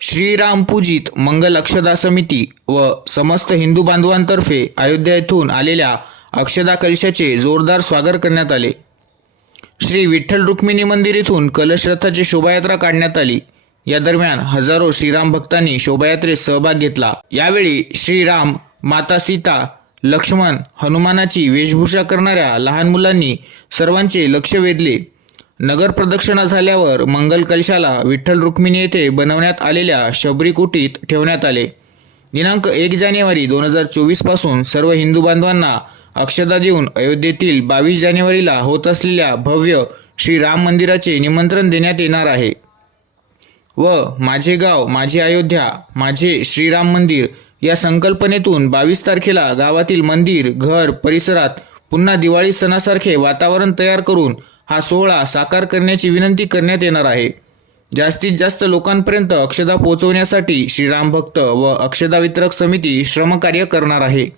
श्रीरामपूजित मंगल अक्षदा समिती व समस्त हिंदू बांधवांतर्फे अयोध्या येथून आलेल्या अक्षदा कलशाचे जोरदार स्वागत करण्यात आले. श्री विठ्ठल रुक्मिणी मंदिर येथून कलशरथाची शोभायात्रा काढण्यात आली. या दरम्यान हजारो श्रीराम भक्तांनी शोभायात्रेत सहभाग घेतला. यावेळी श्रीराम माता सीता लक्ष्मण हनुमानाची वेशभूषा करणाऱ्या लहान मुलांनी सर्वांचे लक्ष वेधले. नगर प्रदक्षिणा झाल्यावर मंगल कलशाला विठ्ठल रुक्मिणी येथे बनवण्यात आलेल्या शबरी कुटीत ठेवण्यात आले. दिनांक एक जानेवारी दोन हजार चोवीसपासून सर्व हिंदू बांधवांना अक्षता देऊन अयोध्येतील बावीस जानेवारीला होत असलेल्या भव्य श्री राम मंदिराचे निमंत्रण देण्यात येणार आहे. व माझे गाव माझी अयोध्या माझे श्रीराम मंदिर या संकल्पनेतून बावीस तारखेला गावातील मंदिर घर परिसरात पुन्हा दिवाळी सणासारखे वातावरण तयार करून हा सोहळा साकार करण्याची विनंती करण्यात येणार आहे. जास्तीत जास्त लोकांपर्यंत अक्षदा पोहोचवण्यासाठी श्रीराम भक्त व अक्षदा वितरक समिती श्रमकार्य करणार आहे.